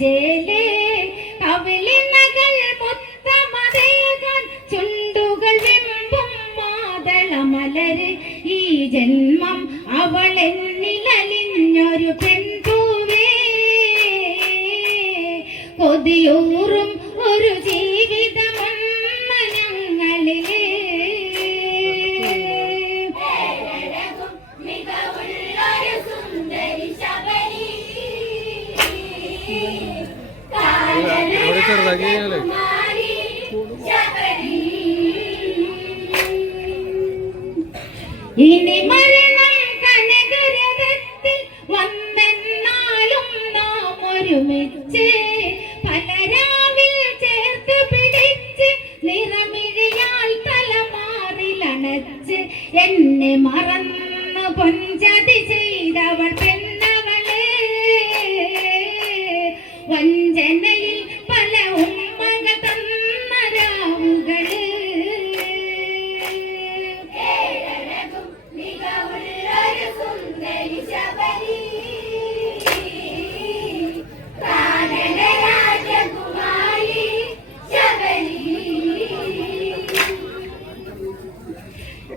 ചേലേ കവിളിനകൾ മുത്തമതേകാൻ ചുണ്ടുകൾ വെമ്പും മാതളമലര് ഈ ജന്മം അവളെന്നിലലിഞ്ഞൊരു പെൺപൂവേ കൊതിയൂറും ഒരു ജീവിതമമ്മ ഞങ്ങളിലേ ഇനി മരണം കനകരഥത്തിൽ വന്നെന്നാലും നാം ഒരുമിച്ച് പലരാവിൽ ചേർത്ത് പിടിച്ച് നിറമിഴിയാൽ തലമാറിലണച്ച് എന്നെ മറന്ന് പൊഞ്ചതി ചെയ്തവൾ പെണ്ണവള് വഞ്ചനയിൽ പല ഉമ്മകൾ തന്ന രാവുകള്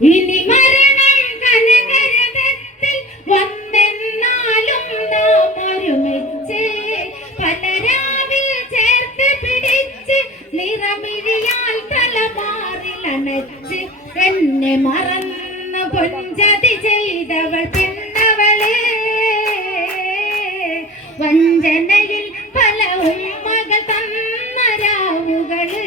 ഇനി മരണം കനകരഥത്തിൽ വന്നെന്നാലും നാം ഒരുമിച്ച് പലരാവിൽ ചേർത്ത് പിടിച്ച് നിറമിഴിയാൽ തലമാറിലണച്ച് എന്നെ മറന്ന് പൊഞ്ചതി ചെയ്തവൾ പെണ്ണവളെ വഞ്ചനയിൽ പല ഉമ്മകൾ തന്ന രാവുകള്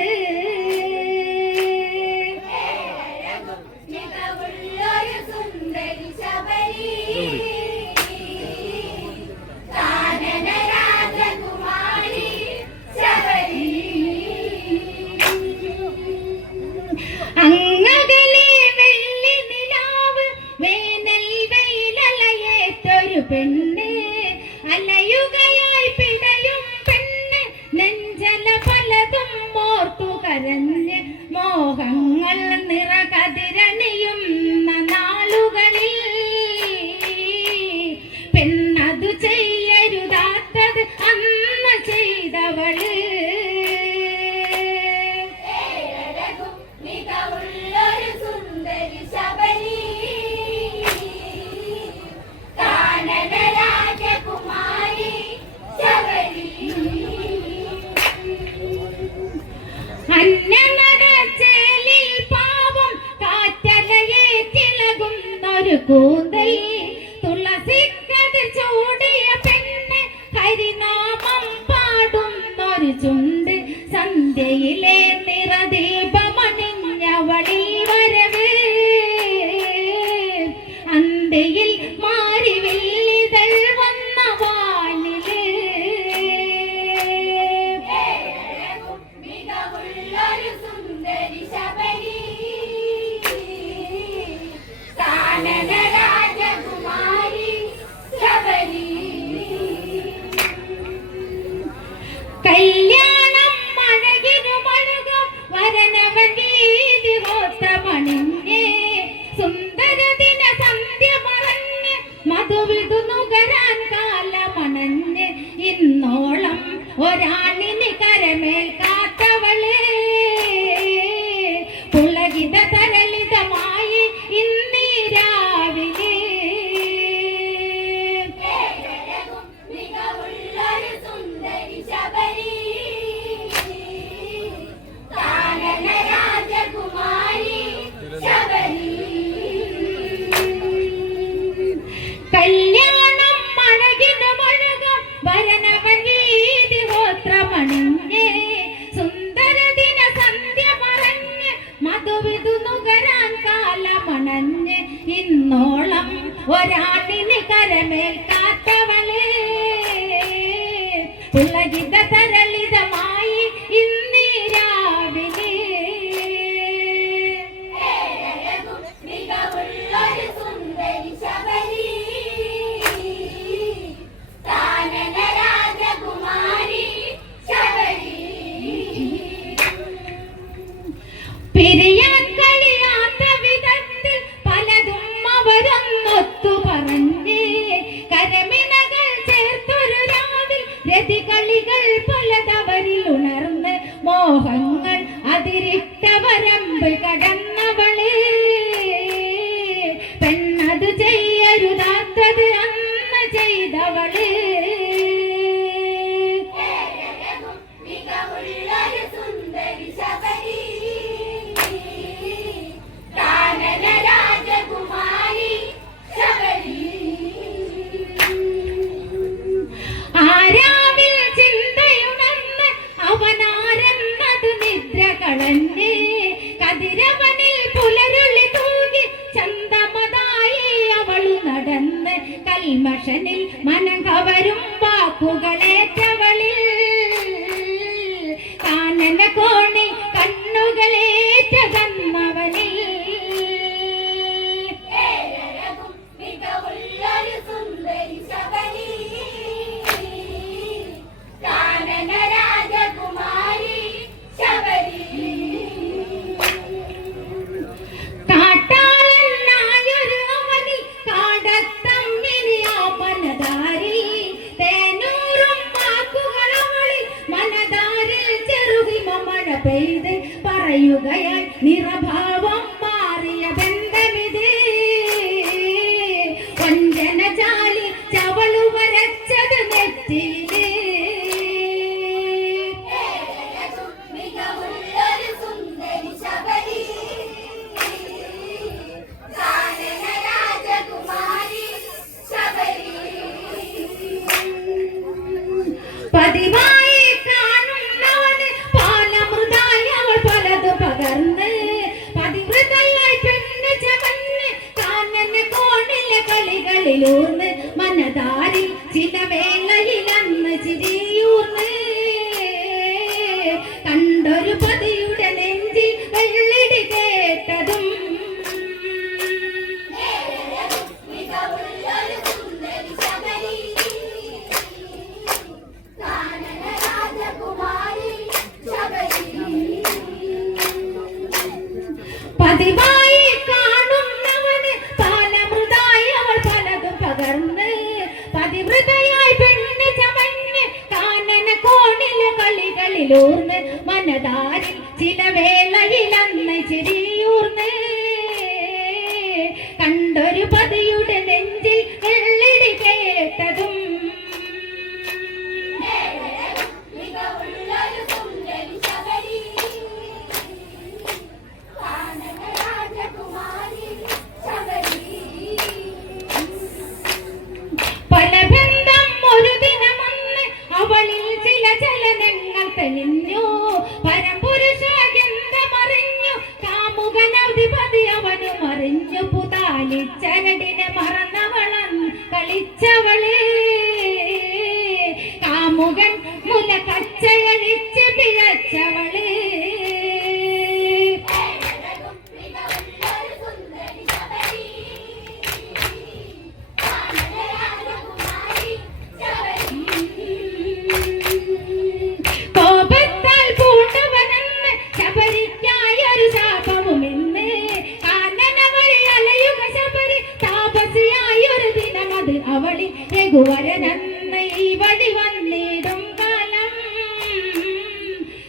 അങ്ങകലെ വെള്ളി നിലാവ് വേനൽ വെയിലലയേറ്റൊരു പെണ്ണ് അലയുകയായി പിടയും പെണ്ണ് നെഞ്ചല പലതും ഓർത്തു കരഞ്ഞ് മോഹങ്ങൾ നിറകതിരണിയുന്ന നാളുകളിൽ പെണ്ണതു ചെയ്യരുതാത്തത് അന്ന് ചെയ്തവള് അന്നനടച്ചേലിൽ പാവം കാറ്റലയേറ്റിളകുന്നൊരു കൂന്തൽ തുളസിക്കതിർ ചൂടിയ പെണ്ണ് ഹരിനാമം പാടുന്നൊരു ചുണ്ട് സന്ധ്യയിലെ നിറദീപമണിഞ്ഞവളിൽ വരവ് അന്ത്യയിൽ മാറി വെള്ളിതൾ വന്ന വാനില് കല്യാണം മഴകിനു മഴകം വരനവൻ വീതി കോത്തമണിഞ്ഞേ സുന്ദരദിന സന്ധ്യ മറഞ്ഞ് മധുവിധു നുകരാൻ കാലമണഞ്ഞ് ഇന്നോളം ഒരാണിന് കരമേൽ കാത്തവള് പുളകിത തരളിതമായി ഇന്നീ രാവിലെ കല്യാണം മഴകിനു മഴകം വരനവൻ വീതി ഗോത്രമണിഞ്ഞേ സുന്ദരദിന സന്ധ്യ മറഞ്ഞ് മധുവിധു നുകരാൻ കാലമണഞ്ഞ് ഇന്നോളം ഒരാണിന് കരമേൽ കാത്തവള് പുളകിത തരളിതമായി ഇന്നീ രാവിലെ പിരിയാൻ കഴിയാത്ത വിധത്തിൽ പലതും അവരൊന്നൊത്തു പറഞ്ഞ് കര അതിരിട്ട വരമ്പ് കടന്നവള് പെണ്ണത് ചെയ്യരുതാത്തത് അന്ന് ചെയ്തവള് കതിരവനിൽ പുലരുളി തൂകി ചന്തമതായി അവളു നടന്ന് കൽമഷനിൽ മനം കവരും വാക്കുകളേറ്റവളിൽ കാനന കോണി കണ്ണുകളേറ്റ തന്നവനിൽ പെയ്ത് പറയുകയാൽ നിറഭാവം മാറിയ ബന്ധമിത് വഞ്ചന ചാലി ചവളു വരച്ചത് നെറ്റിയില് പതിവായി ൂർന്ന് മനതാരി ചില വേളയിലന്ന് ചിരിയൂർന്ന് കണ്ടൊരു പതിയുടെ നെഞ്ചിൽ വെള്ളിടി കേട്ടതും പതിവായി കാണുന്നവന് പാലമൃതായി അവൾ പലതും പകർന്ന് പതിവൃതയായി പെണ്ണ് ചമഞ്ഞ് കാനന കോണിലെ കളികളിലൂർന്ന് മനതാരിൽ ചില വേളയിലന്ന് ചിരിയൂർന്ന് കണ്ടൊരു പതിയുടെ നെഞ്ചിൽ വെള്ളിടി കേട്ടതും തെളിഞ്ഞു പരപുരുഷ ഗന്ധമറിഞ്ഞു കാമുകനധിപതി അവനു മറിഞ്ഞു പുതാലിച്ചരടിനെ മറന്നവളന്ന് കളിച്ചവള് കാമുകൻ മുല കച്ചയളിച്ച് പിഴച്ചവള് അവളി രഘുവരനന്ന് ഈ വഴി വന്നിടും കാലം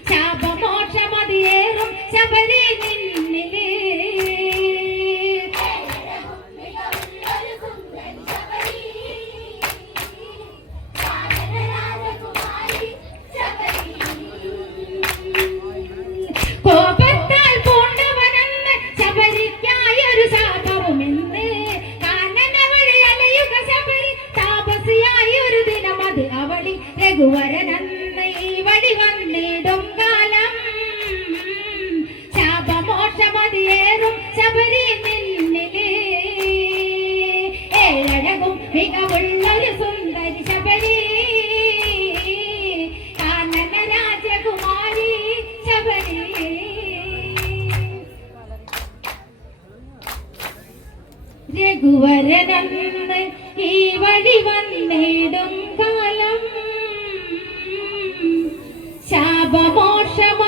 ശാപമോക്ഷമതിയേറും ശബരി നിന്നില് കോപത്താൽ പൂണ്ടവനെന്ന് ശബരിക്കായൊരു ശാപവുമെന്ന് ഒരു ദിനമത് അവളി രഘുവരനന്ന് ഈ വഴി വന്നിടും കാലം ശാപമോക്ഷമതിയേറും ശബരി നിന്നില് ഏഴഴകും മികവുള്ളൊരു സുന്ദരി ശബരി കാനന രാജകുമാരി ശബരി രഘുവരനന്ന് ഈ വഴി വന്നിടും കാലം ശാപമോക്ഷമ